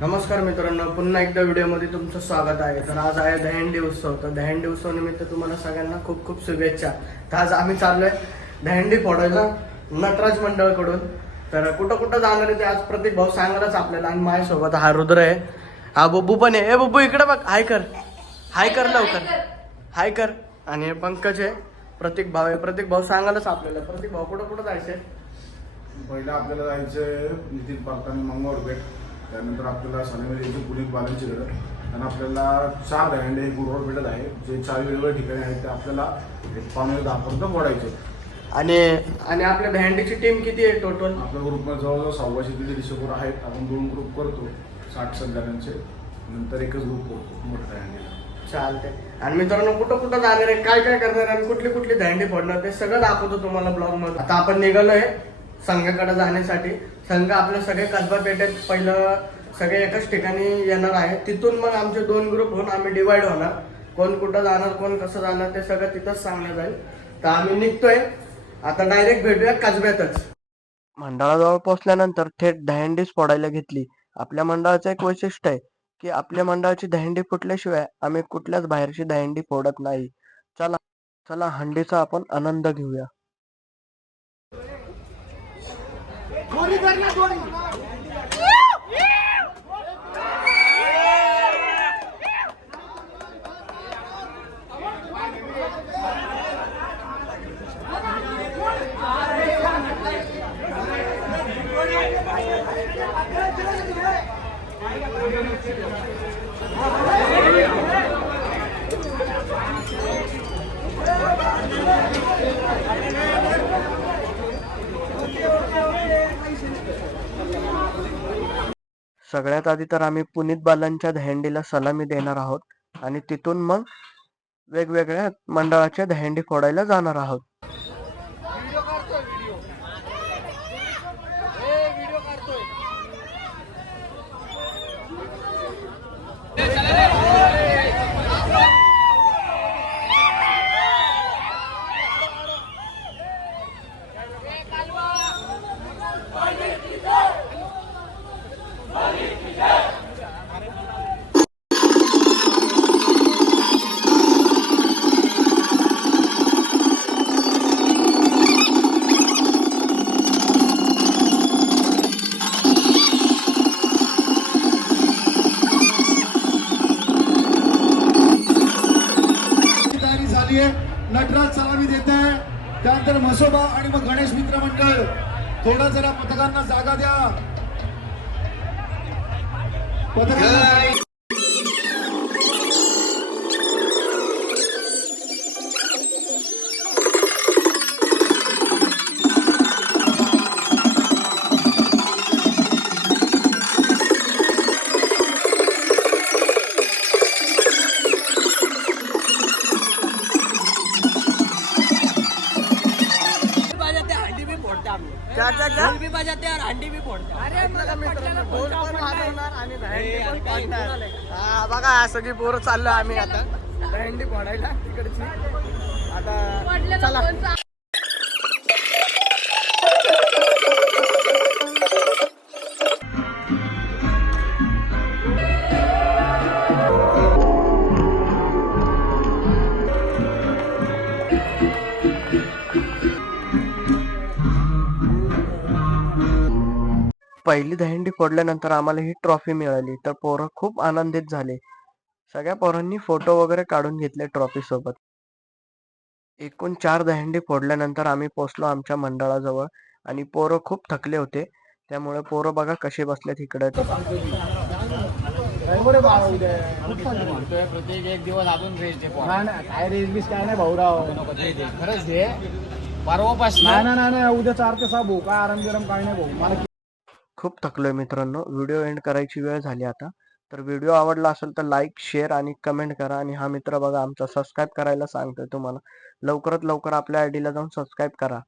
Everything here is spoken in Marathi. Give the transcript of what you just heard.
नमस्कार मित्रांनो, पुन्हा एकदा व्हिडिओमध्ये तुमचं स्वागत आहे. तर आज आहे दहीहंडी उत्सव. तर दहीहंडी उत्सव निमित्त तुम्हाला सगळ्यांना खूप खूप शुभेच्छा. तर आज आम्ही चाललोय दहीहंडी फोडायला नटराज मंडळकडून. तर कुठं कुठं जाणार आहे ते आज प्रतीक भाऊ सांगणारच आपल्याला. आणि माझ्यासोबत हा रुद्र आहे, हा बब्बू पण आहे. ए बब्बू इकडे बघ, हाय कर, हाय कर लवकर, हाय कर. आणि हे पंकज आहे, प्रतीक भाऊ आहे. प्रतीक भाऊ सांगालच आपल्याला. प्रतीक भाऊ कुठं कुठं जायचंय? पहिलं आपल्याला जायचं नितीन पार्क आणि मंगळवार पेठ. त्यानंतर आपल्याला सणामध्ये यायचं पुणे बालांचीकडं. आणि आपल्याला 4 दहीहंडी एक गुरुवार भेटत आहे, जे 4 वेगवेगळ्या ठिकाणी आहेत. ते आपल्याला एक 5-10 पर्यंत फोडायचे. आणि आणि आपल्या दहीहंडीची टीम किती आहे टोटल? आपल्या ग्रुपमध्ये जवळजवळ 100 ते 150 आहेत. आपण 2 ग्रुप करतो 60-70 जणांचे, नंतर एकच ग्रुप करतो मोठ्या दहीहंडीला. चालते. आणि मित्रांनो, कुठं कुठं जाणार आहे, काय काय करणार आणि कुठली कुठली दहीहंडी फोडणार ते सगळं दाखवतो तुम्हाला ब्लॉग मध्ये. आता आपण निघालोय संघाकडे जाण्यासाठी. संघ आपले सगळे कसबा पेठेत पहिलं सगळे एकाच ठिकाणी येणार आहे. तिथून मग आमचे 2 ग्रुप होऊन आम्ही डिवाइड होणार. कोण कुठं जाणार, कोण कसं जाणार ते सगळं तिथंच सांगण्यात जाईल. तर आम्ही निघतोय आता. डायरेक्ट भेटूया कसब्यातच. मंडळाजवळ पोहोचल्यानंतर थेट दहीहंडीच फोडायला घेतली. आपल्या मंडळाचं एक वैशिष्ट्य आहे की आपल्या मंडळाची दहीहंडी फुटल्याशिवाय आम्ही कुठल्याच बाहेरची दहीहंडी फोडत नाही. चला चला, हंडीचा आपण आनंद घेऊया. सगळ्यात आधी तर आम्ही पुनीत बालांच्या दहीहंडीला सलामी देणार आहोत आणि तिथून मग वेगवेगळ्या मंडळाच्या दहीहंडी फोडायला जाणार आहोत. नटराज सलामी देत आहे. त्यानंतर म्हसोबा आणि मग गणेश मित्र मंडळ. थोडा जरा पथकांना जागा द्या. पथकांना ढोल भी बजाते और हंडी भी फोडते. अरे ढोल पण वाजवणार आणि दहीहंडी पण फोडणार. हा बघा, सगळी पोरं चाललो आम्ही आता दहीहंडी फोडायला तिकडची. आता चला. पहिली दहीहंडी फोडल्यानंतर आम्हाला ही ट्रॉफी मिळाली. तर पोरं खूप आनंदित झाले. सगळ्या पोरांनी फोटो वगैरे काढून घेतले ट्रॉफी सोबत. एकूण 4 दहीहंडी फोडल्यानंतर आम्ही पोहोचलो आमच्या मंडळाजवळ. आणि पोरं खूप थकले होते, त्यामुळे पोरं बघा कसे बसलेत इकडे. प्रत्येक एक दिवस अजून रेस्ट दे. काय रेस बीस काय नाही भाऊराव. खरंच घे. परवापासून नाही उद्या 4 ते 6 भाऊ. काय आराम गिराम काय नाही भाऊ. मला खूप थकलोय मित्रांनो. व्हिडिओ एंड करायची वेळ झाली आता. तर व्हिडिओ आवडला असेल तर लाईक, शेअर आणि कमेंट करा. आणि हा मित्र बघा आमचा सबस्क्राईब करायला सांगतोय तुम्हाला. लवकरात लवकर आपल्या आयडीला जाऊन सबस्क्राईब करा.